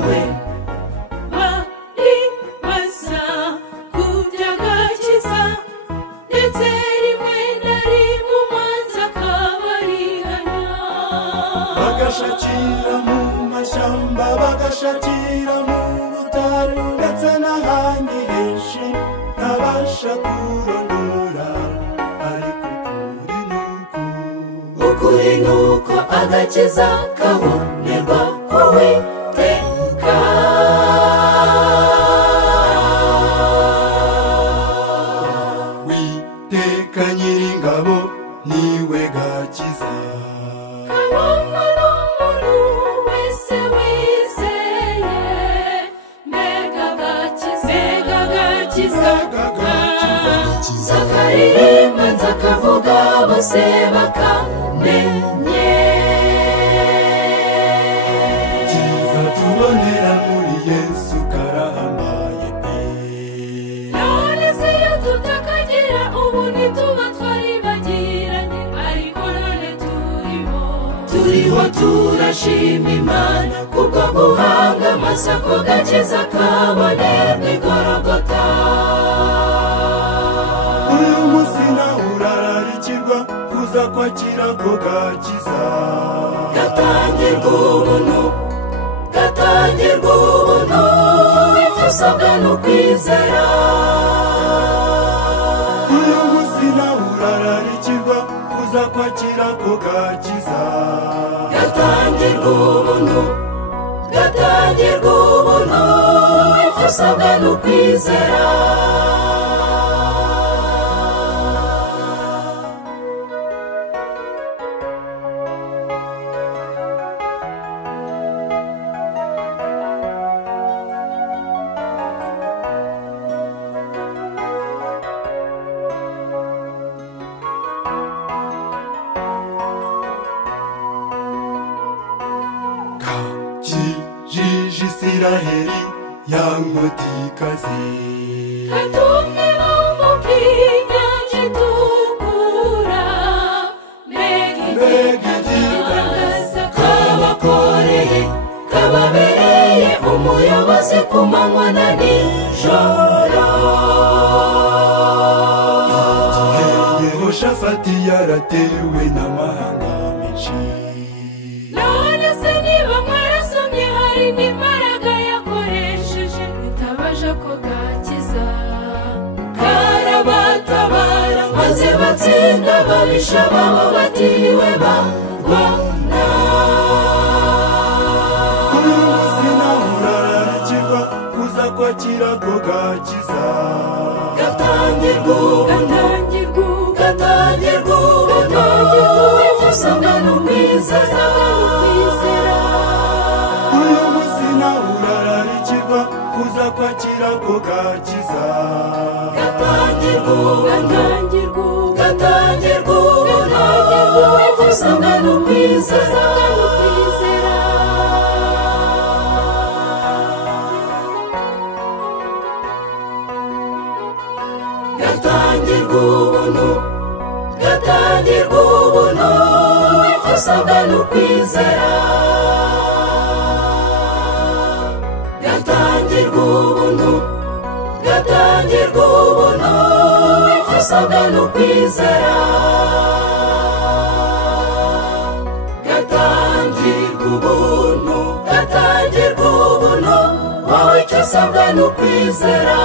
baremerewe bari basa kubyagakiza ndetse rimwe na rimwe umanza akabariganya bagashakira mu mashyamba bagashakira mu butayu ndetse n'ahandi henshi ntabasha kurondora ariko ukuri nuko agakiza kabonerwa ku Uwiteka Uwiteka Nyiringabo niwe gakiza kabonwa n'umuntu wese wizeye mbega gakiza zakaririmba nzakavuga bose bakamenye kiza tubonera muri Yesu karahambaye pe none se iyo tutakagira ubu ntituba twaribagiranye ariko none turiho turashima Imana kubwo guhanga amasako gakiza kabonerwa i Gologota uyu munsi nawe urararikirwa kuza kwakira ko gakiza gatangirwa ubuntu icyo usabwa ni ukwizera uyu munsi nawe urararikirwa kuza kwakira ko gakiza gatangirwa ubuntu icyo usabwa ni ukwizera kakijije Isiraheli ya nkotikazi katumye bambuka inyanja itukura mbega igitangaza kabakoreye kababereye umuyobozi ku manywa na nijoro Yehoshafati yaratewe n'amahanga menshi none se niba mwarasomye hari n'imbaraga yakoresheje itabaje ko gakiza karabatabara maze batsinda ababisha babo batiriwe barwana uyu munsi nawe urararikirwa kuza kwakira ko gakiza gatangirwa icyo usabwa ni ukwizera uyu munsi nawe urararikirwa kuza kwakira ko gakiza gatangirwa icyo usabwa ni ukwizera gatangirwa ubuntu icyo usabwa ni ukwizera gatangirwa ubuntu icyo usabwa ni ukwizera gatangirwa ubuntu wowe icyo usabwa ni ukwizera